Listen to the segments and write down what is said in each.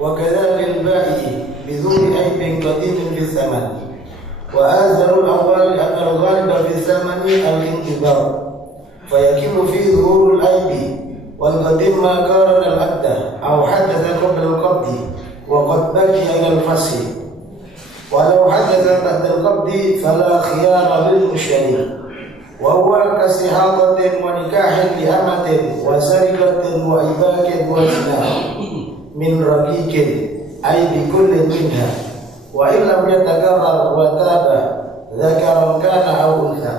وكذا للبائع بذور عيب قديم في الثمن. وآذر الأول أن الغالب في الثمن الانتظار فيكل فيه ظهور العيب والقديم ما قارن العدة أو حدث قبل القبض وقد بقي إلى الفصل. ولو حدث بعد القبض فلا خيار للمشتري وهو كاستحاضة ونكاح لأمة وسرقة وإباك وزنا من رقيق أي بكل منها وإن لم يتكرر وتاب ذكرا كان أو أنثى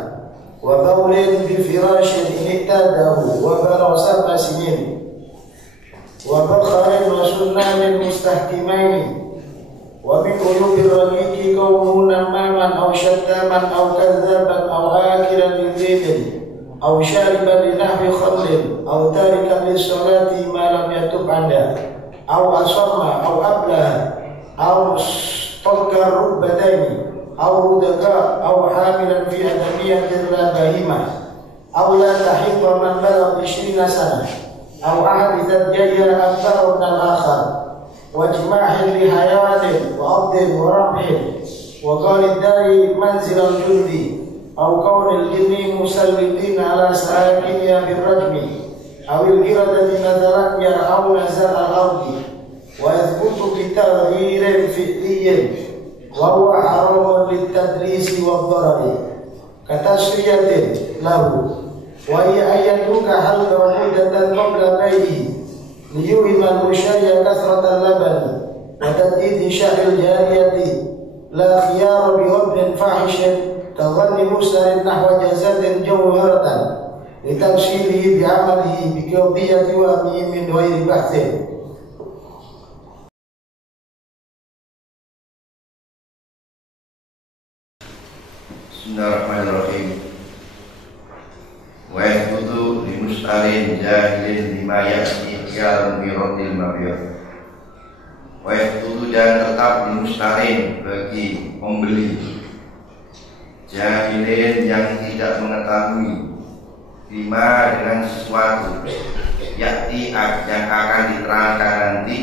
وبول بفراش إن اهتاده وبلغ 7 سنين وبخر وسنان مستحكمين. ومن عيوب الرقيق كونه نماما أو شتاما أو كذابا أو آكلا للزيت أو شاربا لنحو خمر أو تاركا للصلاة ما لم يتب عنها أو أصم أو أبله أو طلق الركبتين أو ردكاء أو حاملا في أدمية لا بهيمة أو لا تحيط من بلغ 20 سنة أو أحدثت جيا أكثر من الآخر وجماح لحيوان وعبد ورمح وقال الدار منزل الجند أو كون الجن مسلطين على ساكنها بالرجم أو القردة نزلت يرعون زرع الأرض ويثبت بتغيير فعلي وهو حرام للتدريس والضرر كتسوية له وهي أن يترك حلقا مدة قبل بيعه ليوهم المشاي كثرة اللبن وتدليل شعر الجارية لا خيار بوبن فاحش كظن مسر نحو جسد جوهرة لتبشيره بعمله بقضية وأمه من غير بحث. Bismillahirrahmanirrahim. Wa yaqutu li mustarin jahilin bima ya'ti qiyam bi radil mabiyah. Wa yaqutu dan tetap di mustarin bagi pembeli jahilin yang tidak mengetahui bima dengan sesuatu ya'ti yang akan diterangkan nanti,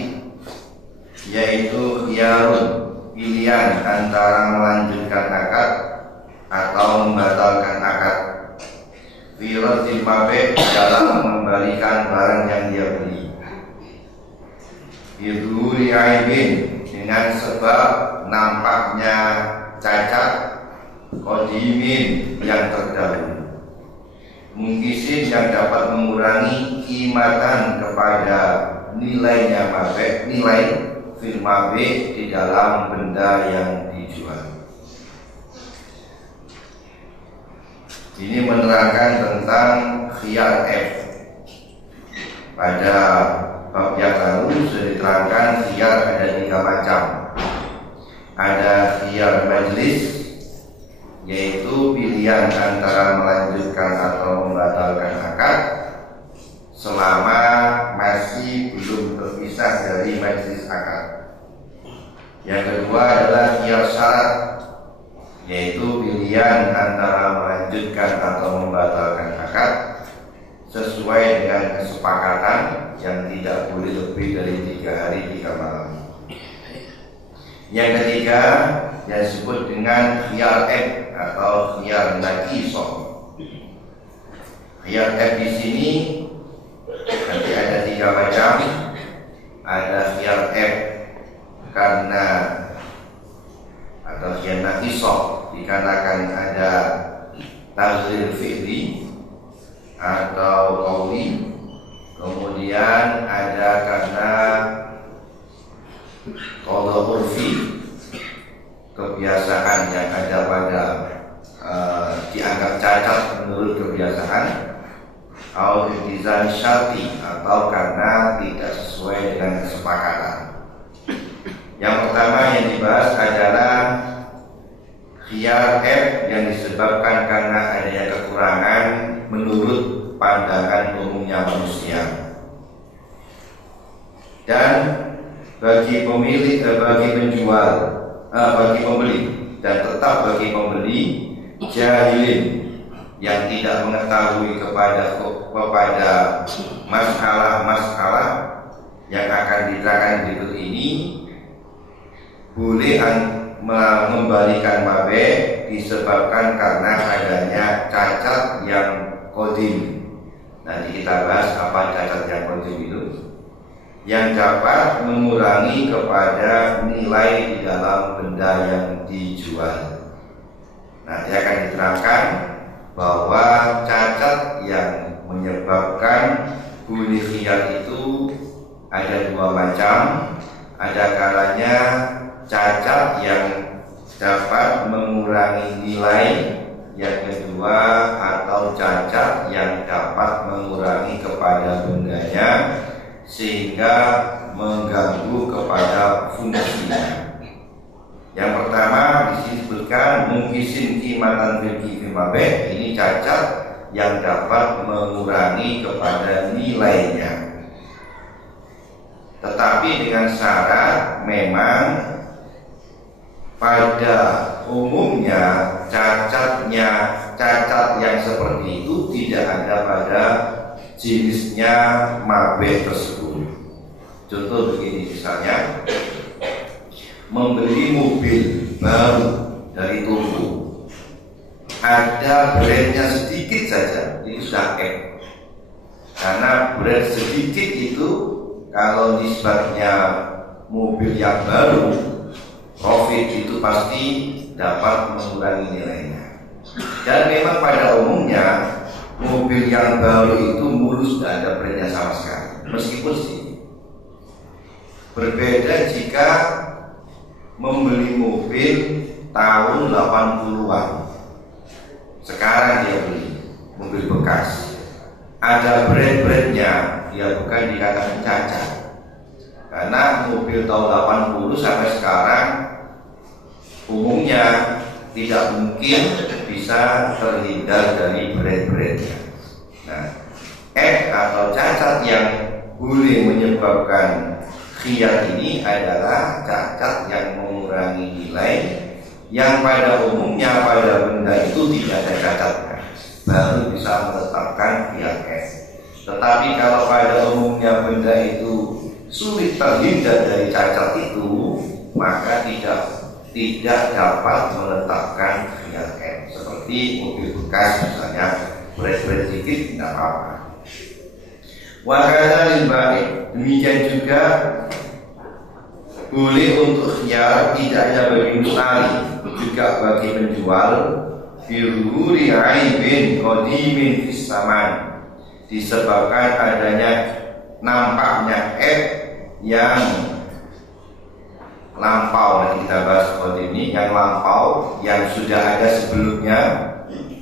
yaitu khiyarun pilihan antara melanjutkan akad atau membatalkan akad firadil mabih dalam mengembalikan barang yang dia beli bidhuri aibin dengan sebab nampaknya cacat qadimin yang terdahulu mungkisin yang dapat mengurangi qimatan kepada nilainya mabih nilai fil mabih di dalam benda yang dijual. Ini menerangkan tentang khiyar F. Pada bab yang lalu sudah diterangkan khiyar ada 3 macam. Ada khiyar majlis, yaitu pilihan antara melanjutkan atau membatalkan akad selama masih belum terpisah dari majlis akad. Yang kedua adalah khiyar syarat, yaitu pilihan antara melanjutkan atau membatalkan akad sesuai dengan kesepakatan yang tidak boleh lebih dari 3 hari 3 malam. Yang ketiga yang disebut dengan khiyar F atau khiyar naqisoh. Khiyar F di sini nanti ada 3 macam. Ada khiyar F karena atau khiyar naqisoh dikarenakan ada taghyir fi'li atau qauli, kemudian ada karena qadha urfi, kebiasaan yang ada pada dianggap cacat menurut kebiasaan, atau iltizam syarti atau karena tidak sesuai dengan kesepakatan. Yang pertama yang dibahas adalah khiyar F yang disebabkan karena adanya kekurangan menurut pandangan umumnya manusia. Dan bagi pemilik, bagi penjual, bagi pembeli, dan tetap bagi pembeli jahilin yang tidak mengetahui kepada masalah-masalah yang akan diterangkan berikut ini boleh mengembalikan mabeh disebabkan karena adanya cacat yang kodim. Nanti kita bahas apa cacat yang kodim itu, yang dapat mengurangi kepada nilai di dalam benda yang dijual. Nanti akan diterangkan bahwa cacat yang menyebabkan boleh khiyar itu ada dua macam. Ada kalanya cacat yang dapat mengurangi nilai, yang kedua atau cacat yang dapat mengurangi kepada bendanya sehingga mengganggu kepada fungsinya. Yang pertama disebutkan mungkisin kimatan bilki fimabe, ini cacat yang dapat mengurangi kepada nilainya. Tetapi dengan syarat memang pada umumnya cacat yang seperti itu tidak ada pada jenisnya mabeh tersebut. Contoh begini, misalnya membeli mobil baru dari toko, ada brandnya sedikit saja, ini sudah F. Karena brand sedikit itu kalau nisbatnya mobil yang baru, profit itu pasti dapat mengurangi nilainya. Dan memang pada umumnya mobil yang baru itu mulus, tidak ada brandnya sama sekali. Meskipun sih berbeda jika membeli mobil tahun 80-an. Sekarang dia beli mobil bekas, ada brand-brandnya, dia bukan dikatakan cacat. Karena mobil tahun 80 sampai sekarang umumnya tidak mungkin bisa terhindar dari brand-brandnya. Nah, atau cacat yang boleh menyebabkan khiyar ini adalah cacat yang mengurangi nilai, yang pada umumnya pada benda itu tidak ada cacatnya, baru bisa menetapkan khiyar F. Tetapi kalau pada umumnya benda itu sulit terhindar dari cacat itu, maka tidak dapat menetapkan khiyar F. Seperti mobil bekas misalnya, brand-brand sedikit tidak apa-apa. Wakala limba'id, demikian juga boleh untuk khiyar tidak hanya bagi mustari, juga bagi penjual, biruhuri aibin qadimin fis saman, disebabkan adanya nampaknya F yang lampau. Nanti kita bahas qadim ini, yang lampau, yang sudah ada sebelumnya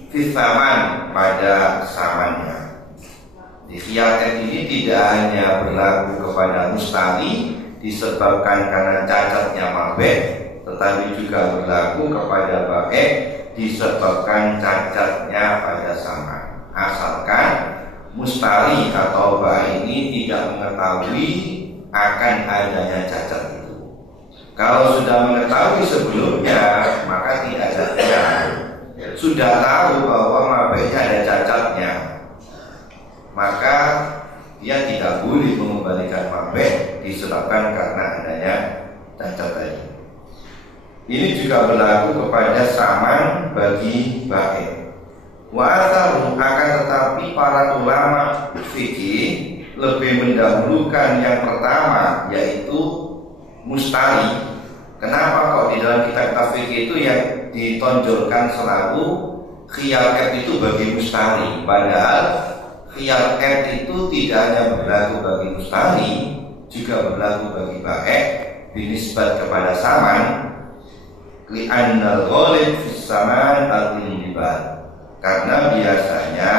fis saman, pada samannya. Khiyar ini tidak hanya berlaku kepada mustari disebabkan karena cacatnya mabeh, tetapi juga berlaku kepada baik disebabkan cacatnya pada saman. Asalkan mustari atau baik ini tidak mengetahui akan adanya cacat itu. Kalau sudah mengetahui sebelumnya, maka tidak ada khiyar. Sudah tahu bahwa mabehnya ada cacatnya, maka dia tidak boleh mengembalikan mabeh disebabkan karena adanya cacat tadi. Ini juga berlaku kepada saman bagi baik. Wa atharu, akan tetapi para ulama fikih lebih mendahulukan yang pertama, yaitu mustari. Kenapa kok di dalam kitab fikih itu yang ditonjolkan selalu khiyar F itu bagi mustari, padahal khiyar F itu tidak hanya berlaku bagi mustari, juga berlaku bagi baik binisbat kepada saman. Li'annal ghalib fis saman al-indibat, karena biasanya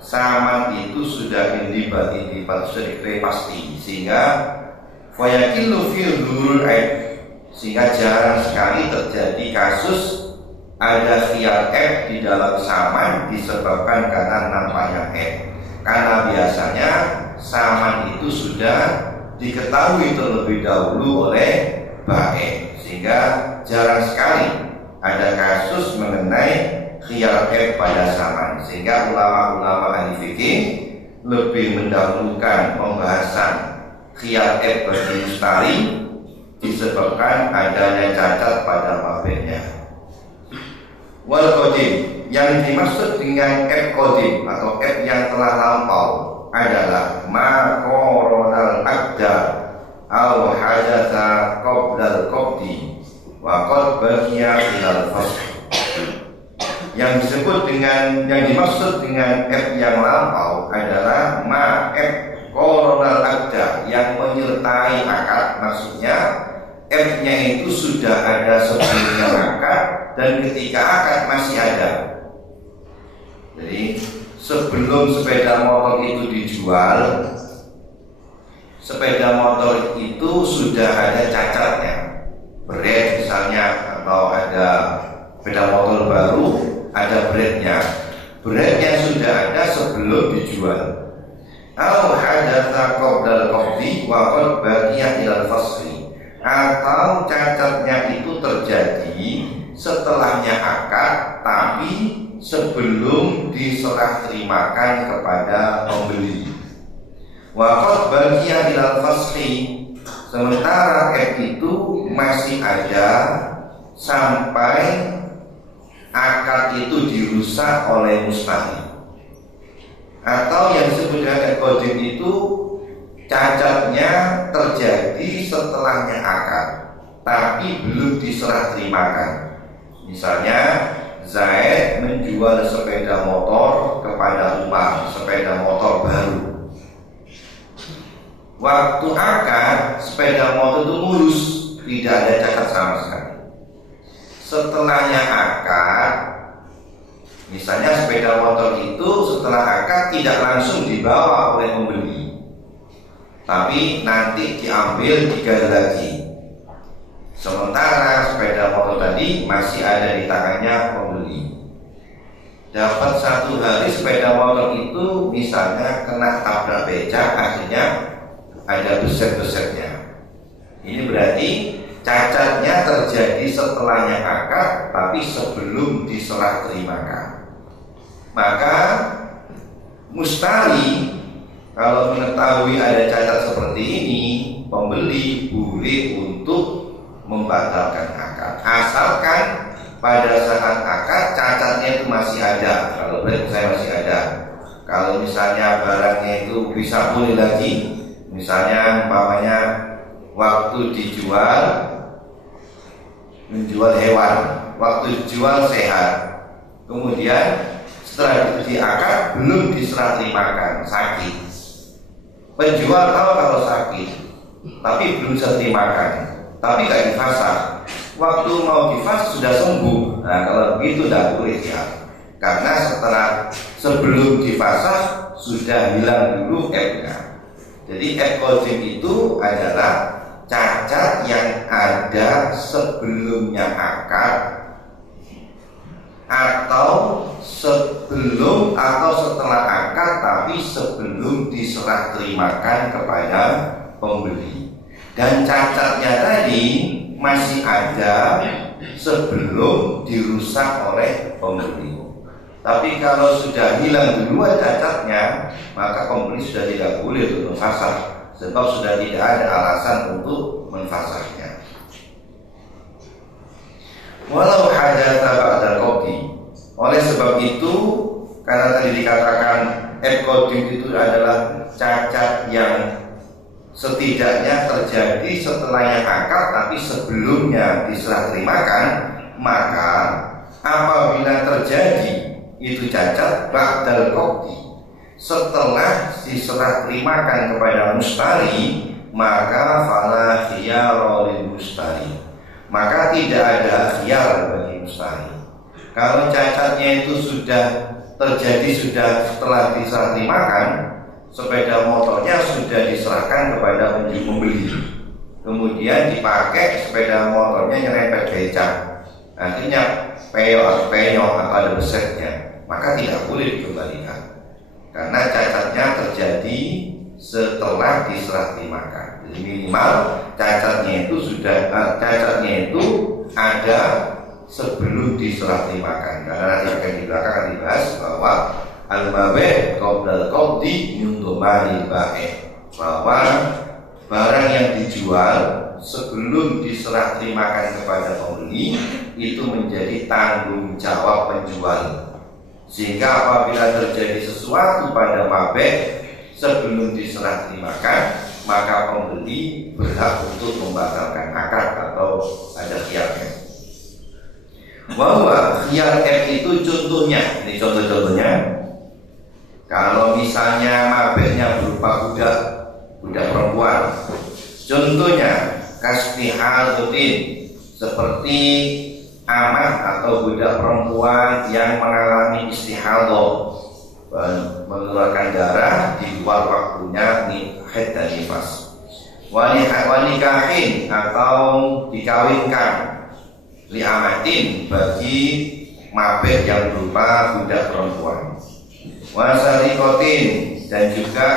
saman itu sudah indibat sudah pasti, sehingga fayakilu fil dhurul aib, sehingga jarang sekali terjadi kasus ada khiyar F di dalam saman disebabkan karena nampaknya F. Karena biasanya saman itu sudah diketahui terlebih dahulu oleh baik, sehingga jarang sekali ada kasus mengenai khiyar F pada saman. Sehingga ulama-ulama ahli fikih lebih mendahulukan pembahasan khiyar bagi mustari disebabkan adanya cacat pada mabeknya. Wal qadim, yang dimaksud dengan qadim atau yang telah lampau adalah ma qaronal aqda aw hadatsa qabla al-qabdi wa qad baqiya ilal fasl. Yang disebut dengan, yang dimaksud dengan yang lampau adalah ma qaronal aqda, yang menyertai akad. Maksudnya nya itu sudah ada sebelumnya akad dan ketika akad masih ada. Jadi sebelum sepeda motor itu dijual, sepeda motor itu sudah ada cacatnya, berat misalnya, atau ada sepeda motor baru ada beratnya sudah ada sebelum dijual. Au hadatsa qabla al-qabdi wa qad baqiya ila al-fasli, atau cacatnya itu terjadi setelahnya akad tapi sebelum diserah terimakan kepada pembeli. Wa qad baqiya ila al-fasli, sementara itu masih ada sampai akad itu dirusak oleh mustahil. Atau yang disebut dengan qadim itu cacatnya terjadi setelahnya akad tapi belum diserah terimakan. Misalnya Zaid menjual sepeda motor kepada Umar, sepeda motor baru. Waktu akad sepeda motor itu mulus, tidak ada cacat sama sekali. Setelahnya akad, misalnya sepeda motor itu setelah akad tidak langsung dibawa oleh pembeli, tapi nanti diambil digali lagi. Sementara sepeda motor tadi masih ada di tangannya pembeli. Dapat satu hari sepeda motor itu misalnya kena tabrak becak, akhirnya ada beset-besetnya. Ini berarti cacatnya terjadi setelahnya akad tapi sebelum diserah terimakan. Maka mustari kalau mengetahui ada cacat seperti ini, pembeli boleh untuk membatalkan akad, asalkan pada saat akad cacatnya itu masih ada. Kalau berat saya masih ada. Kalau misalnya barangnya itu bisa pulih lagi, misalnya umpamanya waktu menjual hewan, waktu jual sehat, kemudian setelah itu diakad belum diserah terimakan, sakit. Penjual tahu kalau sakit, tapi belum diserah terimakan, tapi gak difasah. Waktu mau difasah sudah sembuh. Nah kalau begitu tidak boleh ya, karena sebelum difasah sudah hilang dulu nya. Jadi qadim itu adalah cacat yang ada sebelumnya akad atau sebelum atau setelah akad tapi sebelum diserah terimakan kepada pembeli. Dan cacatnya tadi masih ada sebelum dirusak oleh pembeli. Tapi kalau sudah hilang duluan cacatnya, maka pembeli sudah tidak boleh untuk memfasah, sebab sudah tidak ada alasan untuk memfasahnya. Walau hadatsa ba'dal qabdi, oleh sebab itu, karena tadi dikatakan qadim itu adalah cacat yang setidaknya terjadi setelahnya akad tapi sebelumnya diserah terimakan, maka apabila terjadi itu cacat ba'dal qabdi setelah diserah terimakan kepada mustari, maka fala khiyara lil mustari, maka tidak ada khiyar bagi mustari. Kalau cacatnya itu sudah terjadi setelah diserah terimakan, sepeda motornya sudah diserahkan kepada pembeli, kemudian dipakai sepeda motornya nyerempet becak, akhirnya penyok atau ada besetnya, maka tidak boleh dikembalikan karena cacatnya terjadi setelah diserah terimakan. Jadi minimal cacatnya itu ada sebelum diserah terimakan. Karena nanti akan di belakang akan dibahas bahwa al-babe qabla al-qabdi min dhamani bae, bahwa barang yang dijual sebelum diserah terimakan kepada pembeli itu menjadi tanggung jawab penjual. Sehingga apabila terjadi sesuatu pada mabeh sebelum diserah terimakan, maka pembeli berhak untuk membatalkan akad atau ada khiyar ep. Bahwa khiyar ep itu contohnya, ini contoh-contohnya. Kalau misalnya mabehnya berupa budak perempuan, contohnya kasbihal rutin, seperti amat atau budak perempuan yang mengalami istihadah, mengeluarkan darah di luar waktunya haid dan nifas. Wanikahin atau dikawinkan, liamatin bagi mabeh yang berupa budak perempuan. Wasarikotin, dan juga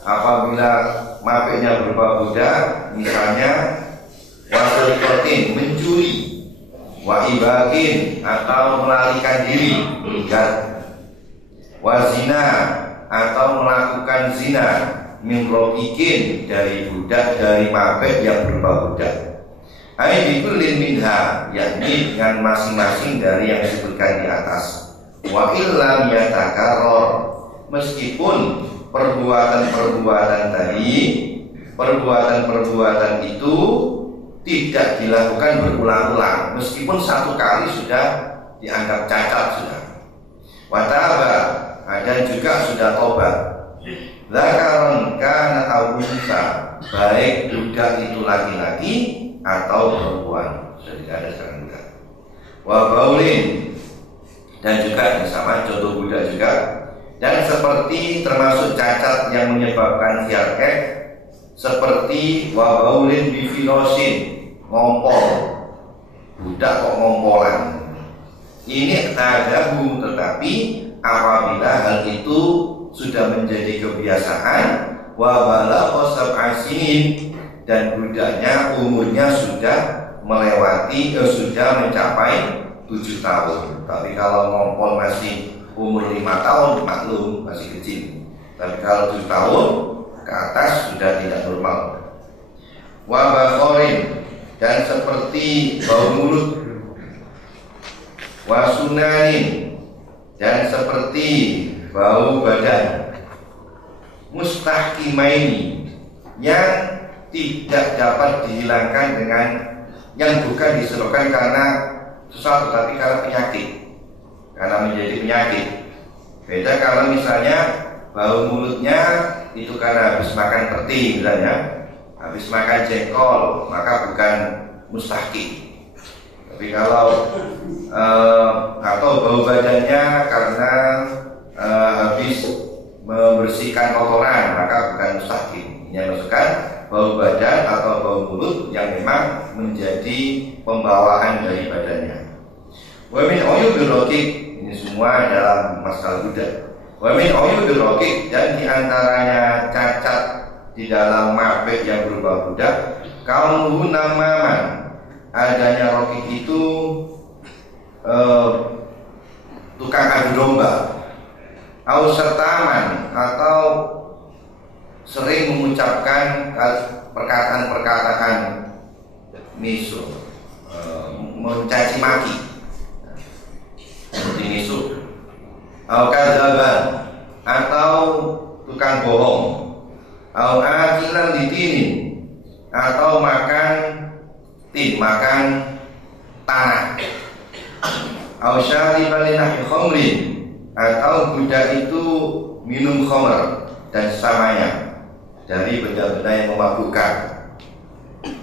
apabila mabehnya berupa budak, misalnya wasarikotin mencuri, waibakin atau melarikan diri, wazina atau melakukan zina, mimrobikin dari budak dari mabeh yang berupa budak. Aibikullin minha, yakni dengan masing-masing dari yang disebutkan di atas. Wa illam yatakarrar, meskipun perbuatan-perbuatan tadi, perbuatan-perbuatan itu tidak dilakukan berulang-ulang, meskipun satu kali sudah dianggap cacat sudah. Wataba, dan juga sudah tobat. Zakaron kana awunsa, baik budak itu laki-laki atau perempuan, sudah tidak ada sekarang budak. Wa baulin, dan juga sama contoh budak juga. Dan seperti termasuk cacat yang menyebabkan khiyar ep, seperti wa baulin bifilosin, ngompol, budak kok ngompolan. Ini ada tetapi apabila hal itu sudah menjadi kebiasaan, wa balagha sab'a sinin, dan budaknya umurnya sudah melewati sudah mencapai 7 tahun. Tapi kalau ngompol masih umur 5 tahun, maklum masih kecil. Tapi kalau 7 tahun ke atas sudah tidak normal. Wa bakhorin, dan seperti bau mulut. Wa sunanin, dan seperti bau badan. Mustahkimaini, yang tidak dapat dihilangkan dengan, yang bukan disebabkan karena sesuatu tapi karena penyakit, karena menjadi penyakit. Beda kalau misalnya bau mulutnya itu karena habis makan peti misalnya, habis makan jengkol, maka bukan mustahki. Tapi kalau atau bau badannya karena habis membersihkan kotoran, maka bukan mustahki. Ini maksudkan bau badan atau bau mulut yang memang menjadi pembawaan dari badannya. Wa min uyubil raqiq, ini semua dalam masalah budak. Wa min uyubil raqiq, dan diantaranya cacat di dalam mabeh yang berupa budak, kaunuhu namaman, adanya raqiq itu tukang adu domba, au sertaman, atau sering mengucapkan perkataan-perkataan misu, mencaci maki, seperti misu, au kadzaban, atau tukang bohong, au akilan litinin, atau makan tin, makan tanah, au syariban linahyi khamrin, atau budak itu minum khamr dan sesamanya dari benda-benda yang memabukkan.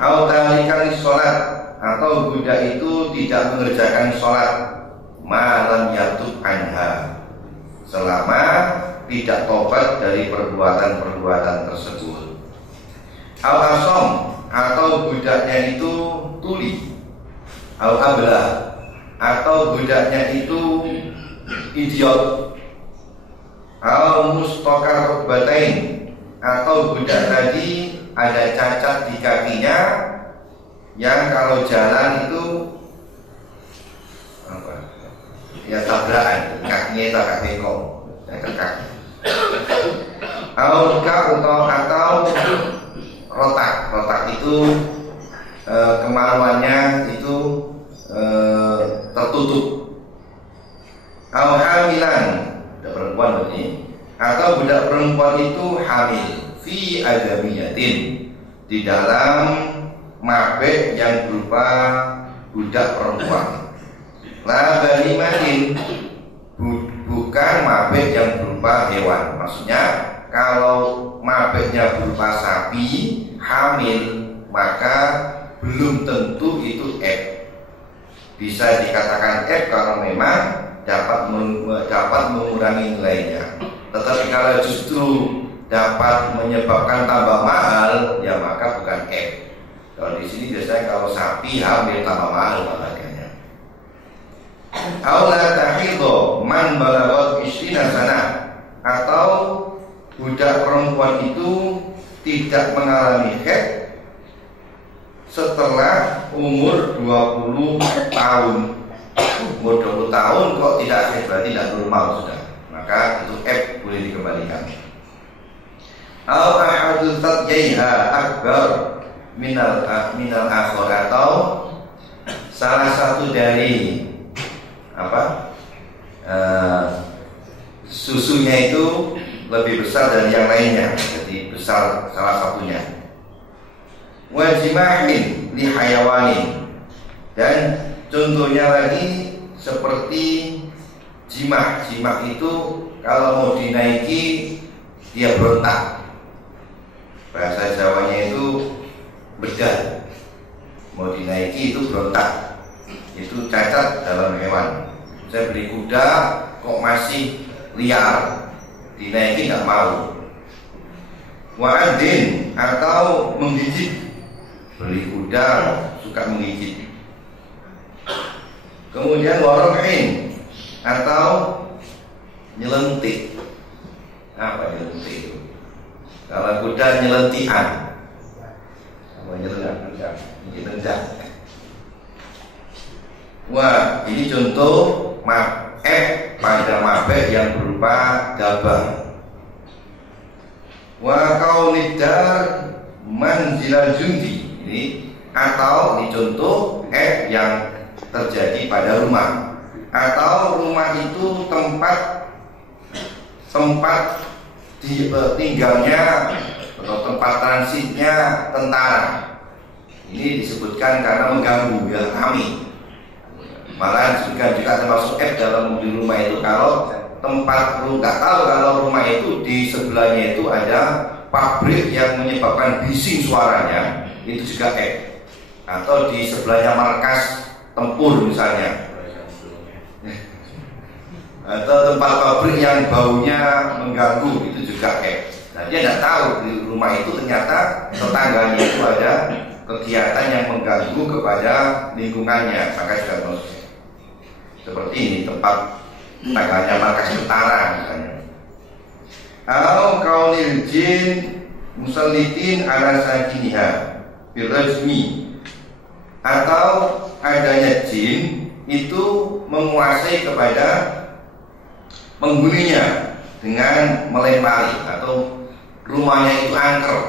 Au tarikan sholat, atau budak itu tidak mengerjakan sholat malam yatub anha, selama tidak tobat dari perbuatan-perbuatan tersebut. Au asom, atau budaknya itu tuli. Au ablah, atau budaknya itu idiot. Au mustaqar rukbatain, atau budak tadi ada cacat di kakinya yang kalau jalan itu apa? Ya tabrakan, kakinya tak bengkok, kaki. Atau rotak, kotak itu kemaluannya itu tertutup. Au hamilan, budak perempuan berarti, atau budak perempuan itu hamil fi adamiyatin, di dalam mabek yang berupa budak perempuan. La balimatin, bukan mabek yang berupa hewan. Maksudnya kalau mabeknya berupa sapi hamil, maka belum tentu itu F. Bisa dikatakan F kalau memang dapat mengurangi nilainya. Tetapi kalau justru dapat menyebabkan tambah mahal, ya maka bukan F. Kalau di sini biasanya kalau sapi hamil tambah mahal harganya. Aula tahidho man balagot isrina sana, atau budak perempuan itu tidak mengalami haid setelah umur 20 tahun. Umur 20 tahun kok tidak haid, berarti tidak normal sudah. Maka itu F boleh dikembalikan. Au ahadul tatyaiha akbar minal akhor, atau salah satu dari susunya itu lebih besar dari yang lainnya, jadi besar salah satunya. Wajimahin li hayawanin, dan contohnya lagi seperti jimah. Jimah itu kalau mau dinaiki dia berontak. Bahasa Jawanya itu bedal. Mau dinaiki itu berontak. Itu cacat dalam hewan. Saya beli kuda kok masih liar, dinaiki nggak mau. Wa'adin, atau menggigit. Beli kuda suka menggigit. Kemudian waromhin, atau nyelentik. Apa nyelentik itu? Kalau kuda nyelentikan, apa nyelentik? Wah, ini contoh pada mabek yang berupa gabah. Wa kaunidar manzilal jundi, ini atau ini contoh yang terjadi pada rumah, atau rumah itu tempat tinggalnya atau tempat transitnya tentara. Ini disebutkan karena mengganggu, ya kami. Malah juga termasuk F dalam mobil rumah itu kalau tempat nggak tahu kalau rumah itu di sebelahnya itu ada pabrik yang menyebabkan bising suaranya, itu juga F. Atau di sebelahnya markas tempur misalnya, atau tempat pabrik yang baunya mengganggu, itu juga F. Nah, dia tidak tahu di rumah itu ternyata tetangganya itu ada kegiatan yang mengganggu kepada lingkungannya, maka juga masuk. Seperti ini tempat tetangganya markas tentara misalnya. Au kaunil jin musallitin ala sakiniha bil rajmi, atau adanya jin itu menguasai kepada penghuninya dengan melempari, atau rumahnya itu angker,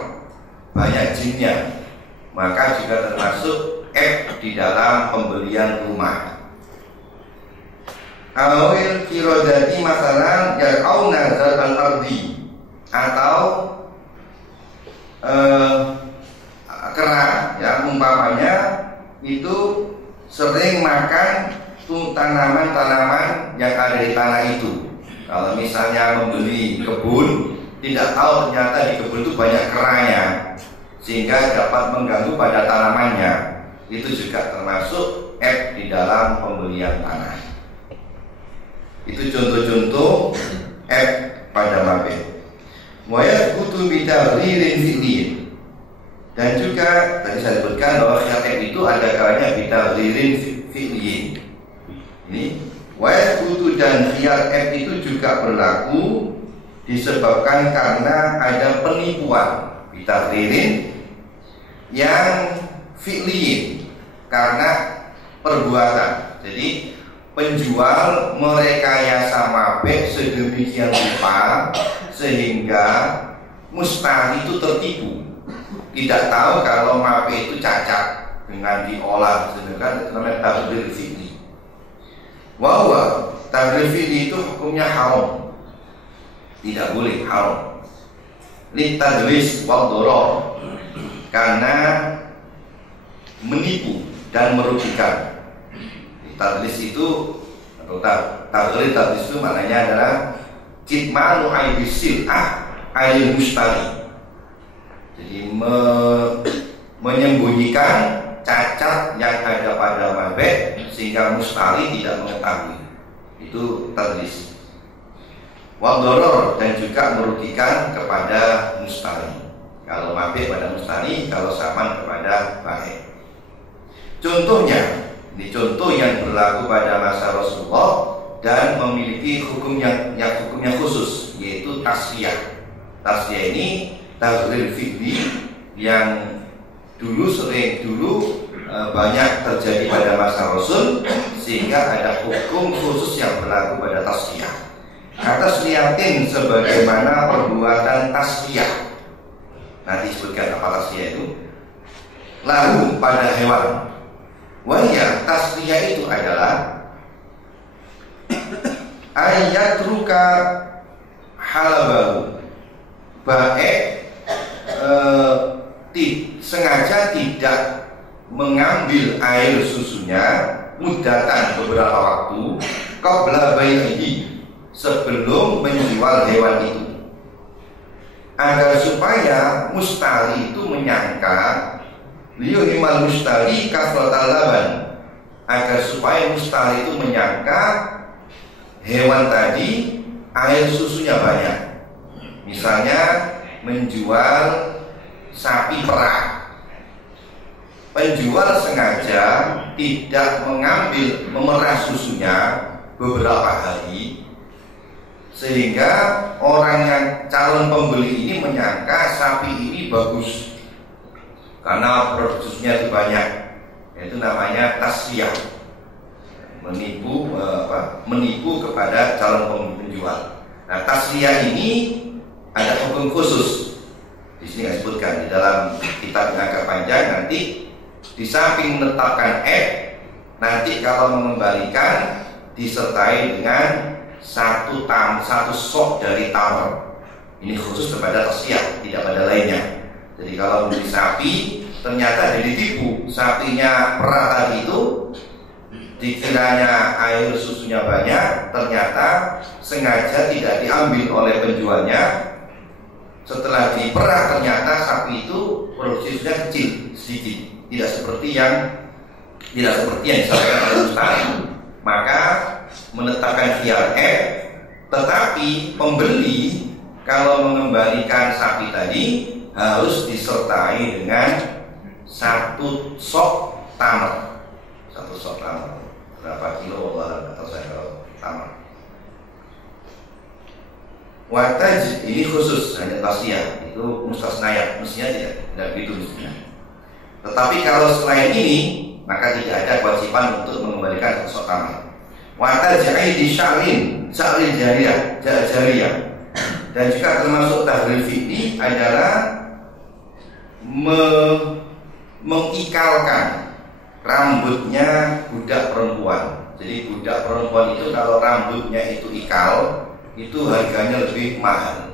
banyak jinnya, maka juga termasuk F di dalam pembelian rumah. Awil kirodati masalah yarau nazar al-ardi, atau kera, ya umpamanya itu sering makan tanaman-tanaman yang ada di tanah itu. Kalau misalnya membeli kebun, tidak tahu ternyata di kebun itu banyak keranya, sehingga dapat mengganggu pada tanamannya, itu juga termasuk F di dalam pembelian tanah. Itu contoh-contoh F pada mabek. Wayat butuh bidalilin fi'lin, dan juga tadi saya sebutkan bahwa F itu ada kalanya bidalilin fi'lin. Ini wayat butuh dan khiyar F itu juga berlaku disebabkan karena ada penipuan bidalilin yang fi'lin karena perbuatan. Jadi penjual merekayasa mabek sedemikian rupa sehingga mustari itu tertipu. tidak tahu kalau mape itu cacat dengan diolah, sedangkan namanya taghlil fi'li. Wahwa taghlil fi'li itu hukumnya haram, tidak boleh, haram. Litadlis wal doror, karena menipu dan merugikan. Tadlis itu atau tadlis itu maknanya adalah kitmanu aibis sil'ah ail mustari. Jadi menyembunyikan cacat yang ada pada mabek sehingga mustari tidak mengetahui. Itu tadlis. Wadoror, dan juga merugikan kepada mustari. Kalau mabek pada mustari, kalau saman kepada baik. Contohnya, ini contoh yang berlaku pada masa Rasulullah dan memiliki hukum yang hukumnya khusus, yaitu tasfiyah. Tasfiyah ini taghlil fi'li yang dulu banyak terjadi pada masa Rasul, sehingga ada hukum khusus yang berlaku pada tasfiyah. Tasfiyatin sebagaimana perbuatan tasfiyah. Nanti sebutkan apa tasfiyah itu. Lalu pada hewan. Wahya tasfiyah itu adalah ayatruka halabahu, baik sengaja tidak mengambil air susunya mudatan beberapa waktu qabla bai'ihi, sebelum menjual hewan itu, agar supaya mustari itu menyangka liyuhimal mustari kasratal laban, agar supaya mustari itu menyangka hewan tadi air susunya banyak. Misalnya menjual sapi perah, penjual sengaja tidak memerah susunya beberapa hari, sehingga orang yang calon pembeli ini menyangka sapi ini bagus karena produk susunya itu banyak. Itu namanya tasfiyah, menipu kepada calon penjual. Nah, tasfiyah ini ada hukum khusus. Di sini saya sebutkan di dalam kitab yang agak panjang. Nanti di samping menetapkan nanti kalau mengembalikan disertai dengan satu sok dari tamar. Ini khusus kepada tasfiyah, tidak pada lainnya. Jadi kalau beli sapi ternyata jadi tipu, sapinya perah tadi itu dikiranya air susunya banyak, ternyata sengaja tidak diambil oleh penjualnya. Setelah diperah ternyata sapi itu produksi susunya kecil, sedikit, tidak seperti yang disampaikan oleh Ustaz. Maka menetapkan khiyar tetapi pembeli kalau mengembalikan sapi tadi harus disertai dengan satu sok tamar. Satu sok tamar berapa kilo atau saya kalau tamar. Wataj ini khusus hanya tasfiyah, itu mustasnayat, mestinya tidak begitu mestinya. Tetapi kalau selain ini maka tidak ada kewajiban untuk mengembalikan sok tamar. Wataj di sya'rin jariyah, dan juga termasuk taghlil fi'li adalah mengikalkan rambutnya budak perempuan. Jadi budak perempuan itu kalau rambutnya itu ikal, itu harganya lebih mahal.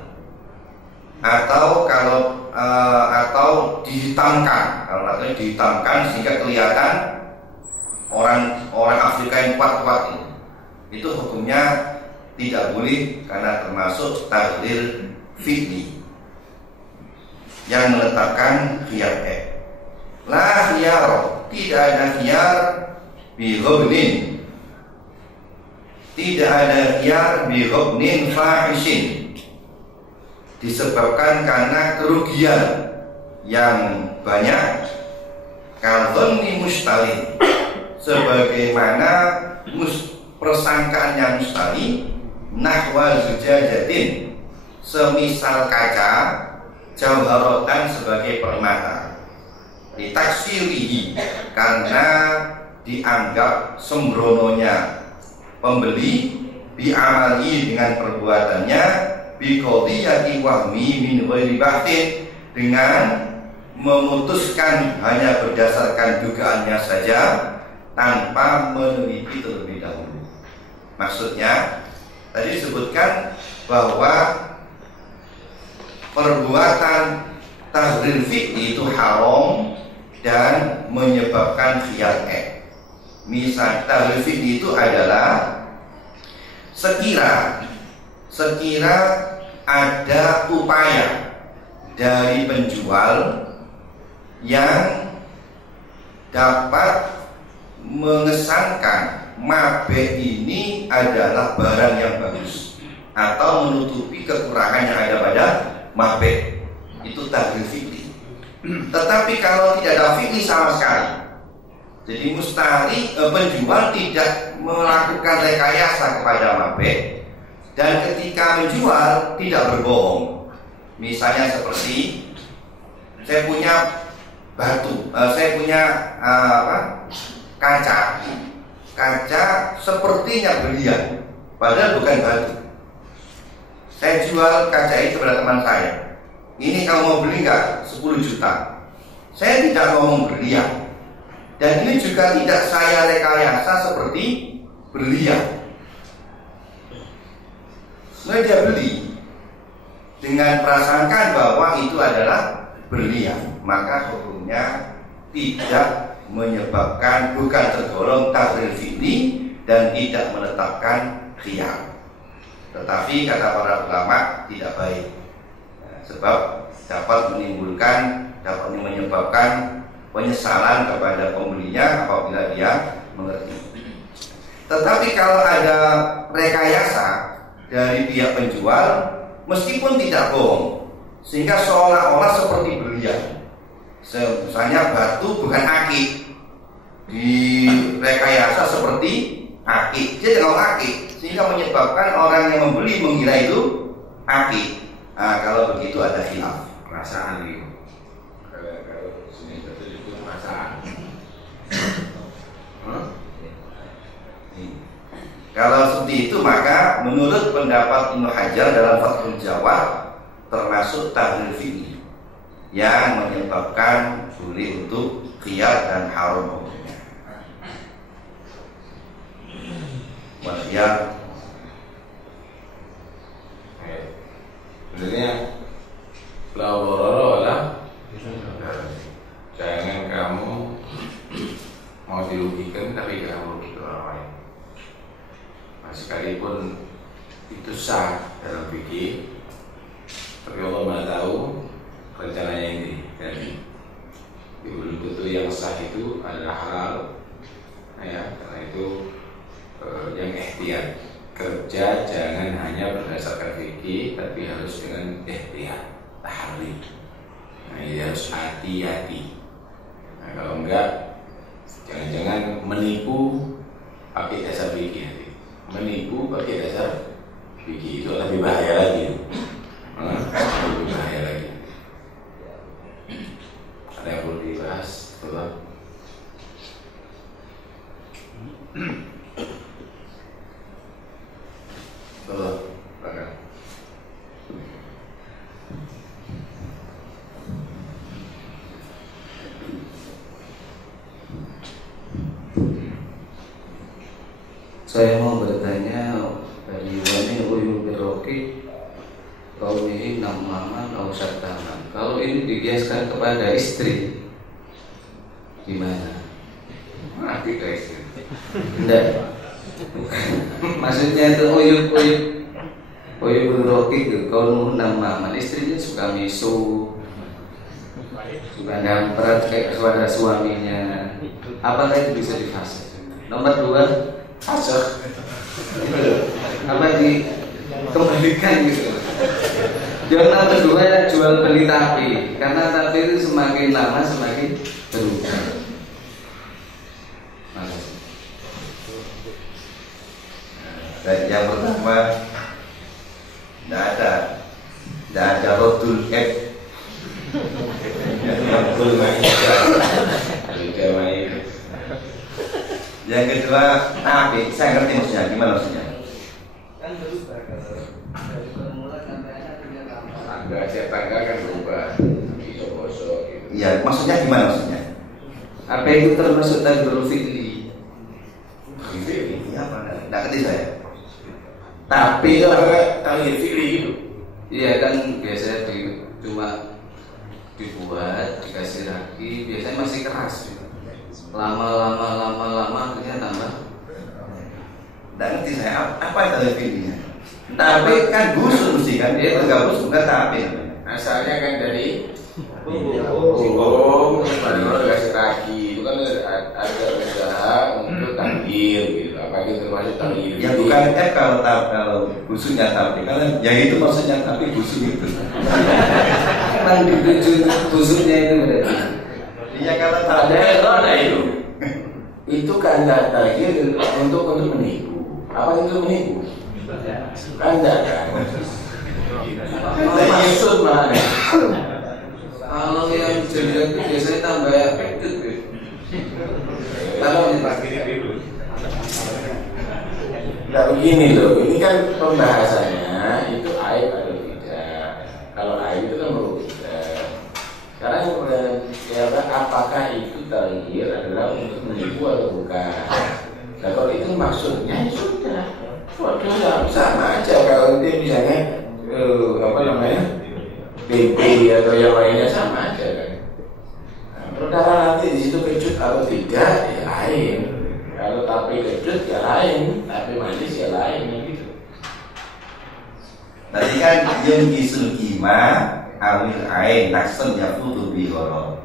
Atau dihitamkan, kalau katanya dihitamkan sehingga kelihatan orang Afrika yang kuat-kuat ini. Itu hukumnya tidak boleh karena termasuk taghlil fi'li yang menetapkan khiyar la khiyar, tidak ada khiyar bihubnin, tidak ada khiyar bihubnin fahishin, disebabkan karena kerugian yang banyak, kadhonni mustalin, sebagaimana persangkaan yang mustari, nahwa zujajatin, semisal kaca, jauharotan sebagai permata, ditaksirihi, karena dianggap sembrononya pembeli, bi'amali dengan perbuatannya, biqadiyati wahmi min ghairi bahtin, dengan memutuskan hanya berdasarkan dugaannya saja tanpa meneliti terlebih dahulu. Maksudnya tadi disebutkan bahwa perbuatan tahlil fi'li itu haram dan menyebabkan khiyar. Misal tahlil fi'li itu adalah sekira ada upaya dari penjual yang dapat mengesankan mabe ini adalah barang yang bagus atau menutupi kekurangan yang ada pada mabe, itu tahlil fi'li. Tetapi kalau tidak ada fi'li sama sekali, jadi mustahil penjual tidak melakukan rekayasa kepada mabe, dan ketika menjual tidak berbohong. Misalnya seperti saya punya batu, saya punya kaca sepertinya berlian, padahal bukan batu. Saya jual kaca ini kepada teman saya. Ini kamu mau beli nggak? 10 juta. Saya tidak ngomong berlian, dan ini juga tidak saya rekayasa seperti berlian. Setelah dia beli dengan prasangka bahwa itu adalah berlian, maka hukumnya tidak menyebabkan, bukan tergolong tahlil fi'li dan tidak menetapkan khiyar. Tetapi kata para ulama tidak baik, sebab dapat menyebabkan penyesalan kepada pembelinya apabila dia mengerti. Tetapi kalau ada rekayasa dari pihak penjual, meskipun tidak bohong, sehingga seolah-olah seperti berlian. Misalnya batu bukan akik, direkayasa seperti akik, dia tidak akik, sehingga menyebabkan orang yang membeli mengira itu akik. Nah, kalau begitu ada khilaf. Perasaan itu. Kalau sini betul itu perasaan. Kalau seperti itu, maka menurut pendapat Ibnu Hajar dalam Fathul Jawad termasuk tahlil fi'li yang menyebabkan boleh untuk khiyar dan haram hukumnya. Wahyar. Sebenarnya la jangan kamu mau dirugikan tapi kamu merugikan orang lain. Sekalipun itu sah dalam fikih, tapi Allah Maha tahu rencananya ini. Jadi itu yang sah itu adalah halal, ya, karena itu yang ikhtiar. Kerja jangan hanya berdasarkan fikih, tapi harus dengan ikhtiar, taharri. Nah, ini harus hati-hati. Nah, kalau enggak, jangan-jangan menipu pakai dasar fikih. Menipu pakai dasar fikih itu lebih bahaya lagi. Lebih bahaya lagi. Ada yang perlu dibahas, coba. Coba, silakan. Saya mau bertanya dari Wani Uyul Biroki kaumihi namaman atau syataman. Kalau ini dibiaskan kepada istri, gimana? Mati ke istri. Enggak. Maksudnya itu Uyul Biroki itu kaumihi namaman. Istrinya suka misu, suka damprat kayak kepada suaminya. Apakah itu bisa difasih? Nomor 2, Fasik. apa dikembalikan gitu. Jangan kedua jual beli tapi, karena tapi itu semakin lama semakin berubah. Yang pertama, tidak ada rodul F. Yang kedua, tapi saya ngerti maksudnya, gimana maksudnya? Kan berubah dari permulaan sampai anak 3 tahun. Tangga kan berubah, bisa bosok gitu. Ya, maksudnya gimana maksudnya? Apa itu termasuk taghyirul fi'li? Ini apa? Nggak ngerti saya. Tapi itu ada taghyir fi'li gitu. Iya kan biasanya cuma dibuat dikasih lagi, biasanya masih keras. Lama akhirnya tambah. Nggak ngerti saya apa itu taghyir fi'linya. Tapi kan busuk mesti kan? Dia nggak busuk bukan tapi. Asalnya kan dari hukum, terus dikasih kaki. Itu kan ada usaha untuk taghyir gitu. Apa itu termasuk taghyir? Ya bukan kalau busuknya tapi kan ya itu maksudnya tapi busuk itu. Emang dituju busuknya itu berarti. Iya kalau Ada error itu. Itu kan taghyir untuk menipu. Apa itu menipu? Kan enggak kan? Maksud mana? Kalau yang jadian itu biasanya tambah efektif. Kalau nggak begini loh, ini kan pembahasannya itu aib atau tidak. Kalau aib itu kan merugikan. Sekarang ya, apakah itu taghyir adalah untuk menipu atau bukan? Nah kalau itu maksudnya ya sudah. Waduh ya, sama aja kalau itu misalnya apa namanya BP atau yang lainnya sama aja kan. Nah, perkara nanti di situ kecut atau tidak ya lain. Kalau tapi kecut ya lain, tapi manis ya lain gitu. tadi kan yang kisulkima awil ain naksen ya futu bihoro.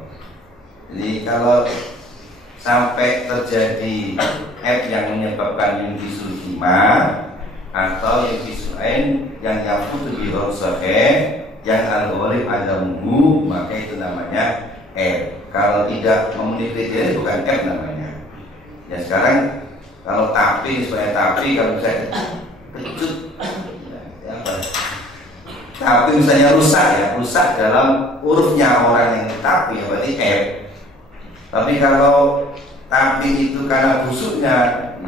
Jadi kalau sampai terjadi F yang menyebabkan yungkisul hima atau yungkisul ain yang yafutu bihor sahih yang al-ghalib adamuhu, maka itu namanya F. Kalau tidak memenuhi kriteria bukan F namanya. Ya sekarang kalau tapi supaya tapi kalau misalnya kecut ya apa? Tapi misalnya rusak dalam urufnya orang yang tapi ya berarti F. Tapi kalau tapi itu karena busuknya,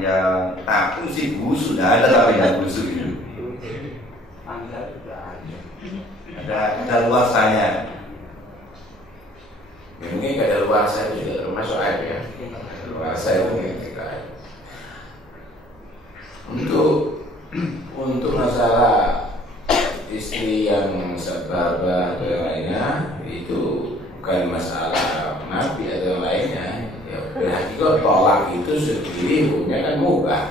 ya tapi sih busuk, ada tapi yang busuk itu. Ada luasanya. Ya, mungkin kada luasa itu juga termasuk aib ya. Luasa itu mungkin kita aib. Untuk masalah istri yang sababah atau yang lainnya itu bukan masalah nabi atau yang lainnya. Ya, berarti kok tolak itu sendiri hukumnya kan mubah.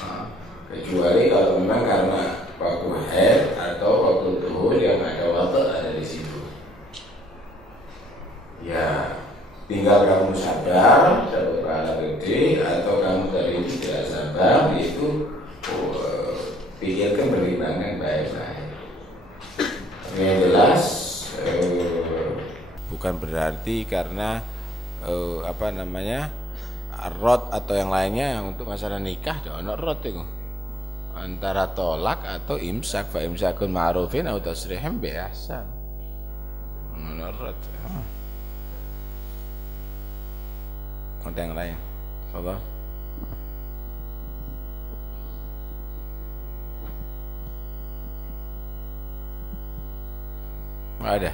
Nah, kecuali kalau memang karena waktu haid atau waktu tuhur yang ada ada di situ. Ya, tinggal kamu sabar pahala gede atau kamu dari itu tidak sabar, itu pikirkan pertimbangan baik-baik. Yang jelas bukan berarti karena apa namanya rot atau yang lainnya yang untuk masalah nikah jangan rot itu antara tolak atau imsak, fa imsakun ma'rufin atau tasrihim biasa rot. Ada yang lain? Apa? Ada.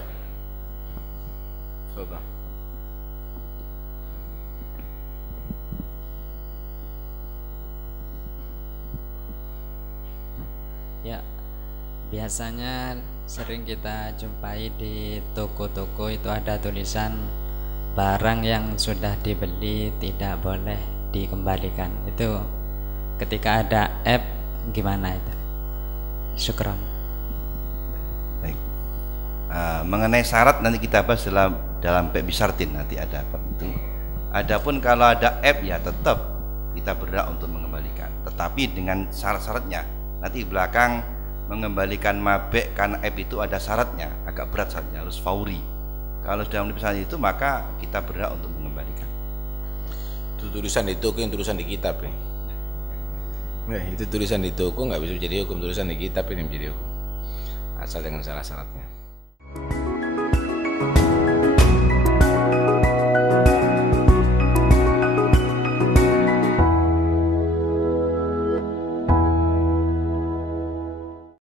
Apa? Ya, biasanya sering kita jumpai di toko-toko itu ada tulisan barang yang sudah dibeli tidak boleh dikembalikan. Itu ketika ada app gimana itu? Syukron. Baik. Mengenai syarat nanti kita bahas dalam bab syartin, nanti ada apa itu. Adapun kalau ada app ya tetap kita berhak untuk mengembalikan, tetapi dengan syarat-syaratnya. Nanti di belakang mengembalikan mabek karena app itu ada syaratnya, agak berat syaratnya, harus fauri. Kalau sudah memesan itu maka kita berhak untuk mengembalikan. Itu tulisan di toko yang tulisan di kitab nih. Nah, itu tulisan di toko nggak bisa jadi hukum, tulisan di kitab ini menjadi hukum asal dengan salah syaratnya.